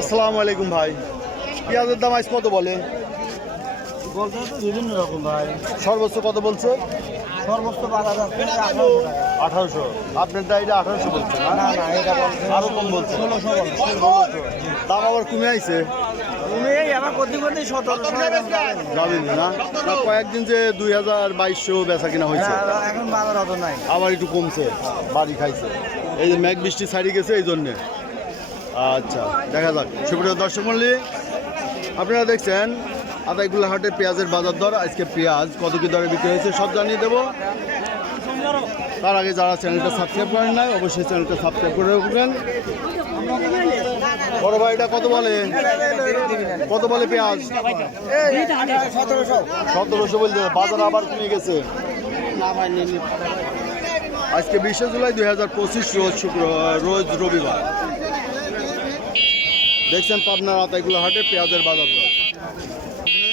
আসসালামু আলাইকুম ভাই। পেঁয়াজের দাম আজ কত বলে? বিভিন্ন রকম ভাই সর্বোচ্চ কত বলছে? সর্বোচ্চ আঠারোশো। আপনার দাইটা আঠারোশো বলছে। এটা আরও কম বলছে। দাম আবার কমে আইছে। কয়েকদিন যে দুই হাজার বাইশশো বেচা কিনা হয়েছে। আবার একটু কমছে বাড়ি খাইছে। এই যে মেঘ বৃষ্টি ছাড়ি গেছে এই জন্যে। আচ্ছা দেখা যাক। সুপ্রিয় দর্শক মন্ডলী আপনারা দেখছেন আদাইগুলা হাটে পেঁয়াজের বাজার দর। আজকে পেঁয়াজ কত কি দরে বিক্রি হয়েছে সব জানিয়ে দেবো। তার আগে যারা চ্যানেলটা সাবস্ক্রাইব করেন নাই অবশ্যই চ্যানেলটা সাবস্ক্রাইব করে রাখবেন। বড় ভাইটা কত বলে? কত বলে পেঁয়াজ? সতেরোশো বলতে বাজার আবার কমে গেছে। আজকে বিশে জুলাই দুই হাজার পঁচিশ, রোজ শুক্র রোজ রবিবার। দেখছেন পাবনার আতাইগুলো হাটে পেঁয়াজের বাজার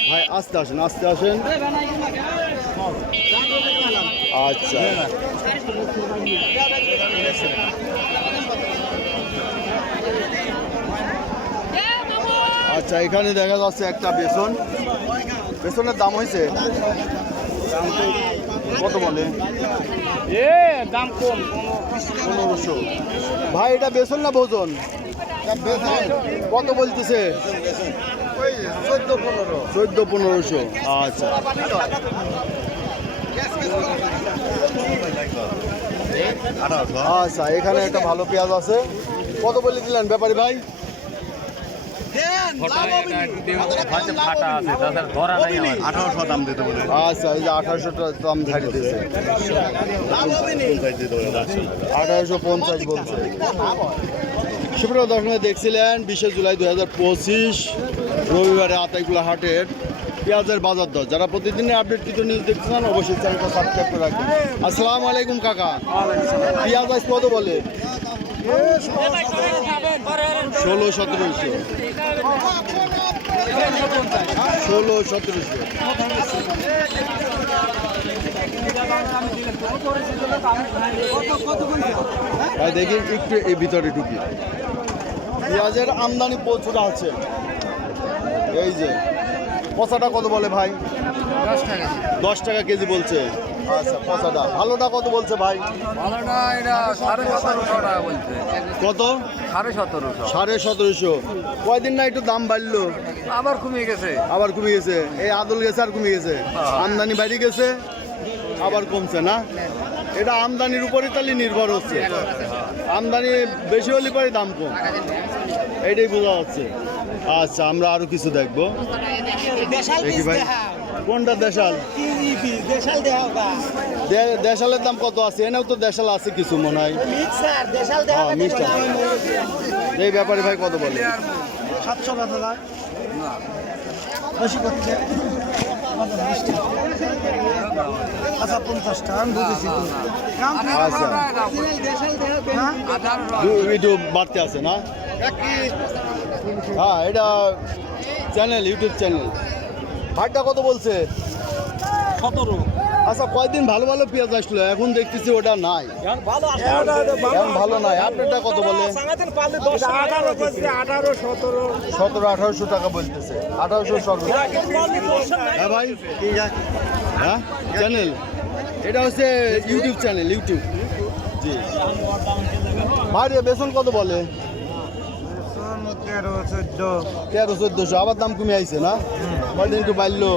ভাই, আস্তে আসেন আস্তে আসেন। আচ্ছা। আচ্ছা এখানে দেখা যাচ্ছে একটা বেসন। বেসনের দাম হয়েছে? কত বলে? এ দাম কম পনেরোশো ভাই এটা বেসন না ভোজন? কত বলতেছে? চোদ্দ পনেরোশো। আচ্ছা। আচ্ছা এখানে একটা ভালো পেঁয়াজ আছে। কত বলে দিলেন ব্যাপারী ভাই? আঠারোশো দাম দিতে বলে। আচ্ছা এই যে আঠারোশো দাম ধারি দিয়েছে। আঠারোশো পঞ্চাশ বলছে। সুপ্রিয় দর্শক দেখছিলেন বিশে জুলাই দু হাজার পঁচিশ রবিবারে আতাইগুলা হাটের পেঁয়াজের বাজার দর। যারা প্রতিদিনের আপডেট কিছু নিউজ দেখছেন অবশ্যই চ্যানেলটা সাবস্ক্রাইব করে রাখবেন। আসসালামু আলাইকুম কাকা। পেঁয়াজ আজ কত বলে? ষোলো সতেরোশো। ষোলো সতেরোশো। ভাই দেখি একটু এই ভিতরে ঢুকি। পেঁয়াজের আমদানি প্রচুর আছে। এই যে পচাটা কত বলে ভাই? দশ টাকা কেজি বলছে। আচ্ছা পচাটা ভালোটা কত বলছে ভাই? ভালোটা এটা সাড়ে সতেরোশো টাকা বলছে। কত? সাড়ে সতেরোশো। সাড়ে সতেরোশো। কয়দিন না একটু দাম বাড়লো? আবার কমে গেছে। আবার কমে গেছে। এই আদল গেছে আর কমে গেছে। আমদানি বাড়ি গেছে আবার কমছে না? এটা আমদানির উপরে তাহলে নির্ভর হচ্ছে। আমদানি বেশি হলে পরে দাম কম। এটাই বোঝা যাচ্ছে। আচ্ছা আমরা আরও কিছু দেখব। দেখি ভাই। কোনটা দেশাল? দেশাল দেশালের দাম কত আছে? এনেও তো দেশাল আছে কিছু মনে হয়। হ্যাঁ এই ব্যাপারে ভাই কত বলে? সাতশো কত বেশি করছে আচ্ছা পঞ্চাশটা আমি বুঝেছি। আচ্ছা। একটু বাড়তে আছে না? হ্যাঁ এটা চ্যানেল ইউটিউব চ্যানেল হাটটা কত বলছে? সতেরো। আচ্ছা কয়দিন ভালো ভালো পেঁয়াজ আসলো? এখন দেখতেছি ওটা নাই। এখন ভালো নাই। আপনারটা কত বলে? আঠারো আঠারো সতেরো। সতেরো আঠারোশো টাকা বলতেছে। আঠারোশো সর্বোচ্চ হ্যাঁ ভাই। হ্যাঁ? চ্যানেল এটা হচ্ছে ইউটিউব চ্যানেল ইউটিউব জি। ভাই বেসন কত বলে? তেরো চোদ্দ। তেরো চোদ্দশো। আবার দাম কমে আইছে না? কয়দিন একটু বাড়লো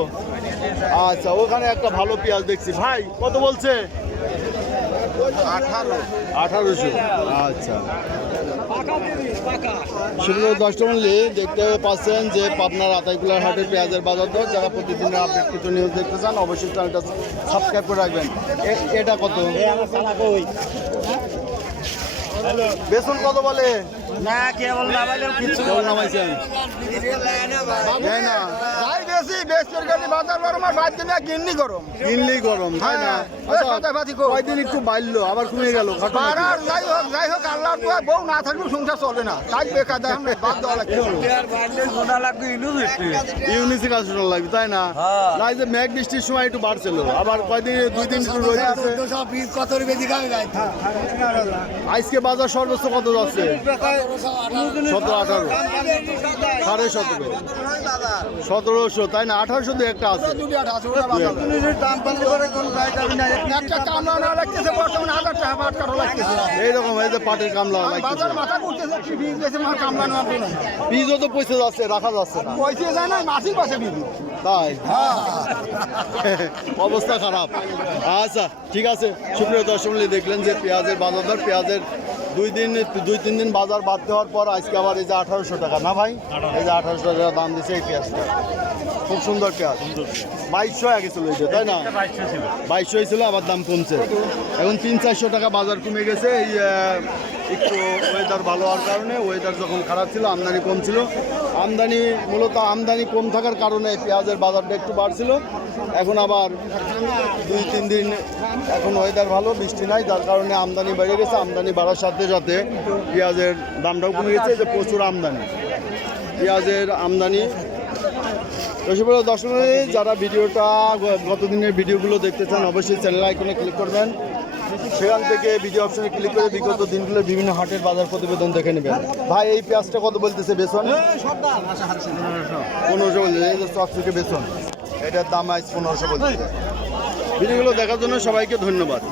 আচ্ছা ওখানে একটা ভালো পেঁয়াজ দেখছি। ভাই কত বলছে? আঠারো। আঠারোশো। আচ্ছা। সেগুলো দশটা মূল্যে দেখতে পাচ্ছেন যে পাবনার আতাইকুলার হাটের পেঁয়াজের বাজার দর যারা প্রতিদিনের আপডেট কিছু নিউজ দেখতে চান অবশ্যই চ্যানেলটা সাবস্ক্রাইব করে রাখবেন। এ- এটা কত? বেসন কত বলে? না কেবল নামাইলেও কিছু নামাইছেন না। বেশি বাজার গরম আর বাদ দিনে গিন্নি গরম। গরম তাই না? হ্যাঁ, আচ্ছা, কয়দিন একটু বাড়লো আবার কমে গেল? পাড়ার যাই হোক যাই হোক আল্লাহ তো বউ না থাকলেও সংসার চলে না। তাই বেকার দেয় বাদ দেওয়া লাগছে ইউনিসি কাজ শোনা লাগবে তাই না? না যে মেঘ বৃষ্টির সময় একটু বাড়ছিল। আবার কয়দিন দুই দিন আছে আজকে বাজার সর্বোচ্চ কত যাচ্ছে? সতেরো আঠারো। সাড়ে সতেরো। সতেরোশো তাই না? আঠারোশো দু একটা আছে। এইরকম এই যে পাটের কামলা বীজও তো পয়সা যাচ্ছে রাখা যাচ্ছে না। পয়সা যায় না মাসির পাশে বীজ। তাই? অবস্থা খারাপ। আচ্ছা ঠিক আছে। সুপ্রিয় দর্শক দেখলেন যে পেঁয়াজের বাজার দর পেঁয়াজের দুই দিন, দুই, তিন দিন বাজার বাড়তে হওয়ার পর আজকে আবার এই যে আঠারোশো টাকা, না ভাই? এই যে আঠারোশো টাকা দাম দিচ্ছে এই পেঁয়াজটা। খুব সুন্দর পেঁয়াজ। বাইশশো আগে ছিল এই তাই না? বাইশশো ছিল আবার দাম কমছে। এখন তিন চারশো টাকা বাজার কমে গেছে। এই একটু ওয়েদার ভালো হওয়ার কারণে ওয়েদার যখন খারাপ ছিল, আমদানি কম ছিল। আমদানি, মূলত আমদানি কম থাকার কারণে পেঁয়াজের বাজারটা একটু বাড়ছিল। এখন আবার দুই, তিন দিন এখন ওয়েদার ভালো, বৃষ্টি নাই। যার কারণে আমদানি বেড়ে গেছে। আমদানি বাড়ার সাথে সাথে পেঁয়াজের দামটাও কমে গেছে। যে প্রচুর আমদানি। পেঁয়াজের আমদানি দর্শক যারা ভিডিওটা গতদিনের ভিডিওগুলো দেখতে চান, অবশ্যই চ্যানেল আইকনে ক্লিক করবেন। সেখান থেকে ভিডিও অপশনে ক্লিক করে বিগত দিনগুলোর বিভিন্ন হাটের বাজার প্রতিবেদন দেখে নেবেন। ভাই, এই পেঁয়াজটা কত বলতেছে বেসন? পনেরোশো বলতেছে এই যে চকচকে বেসন। এটার দাম আজ পনেরোশো বলতেছে ভিডিওগুলো দেখার জন্য সবাইকে ধন্যবাদ।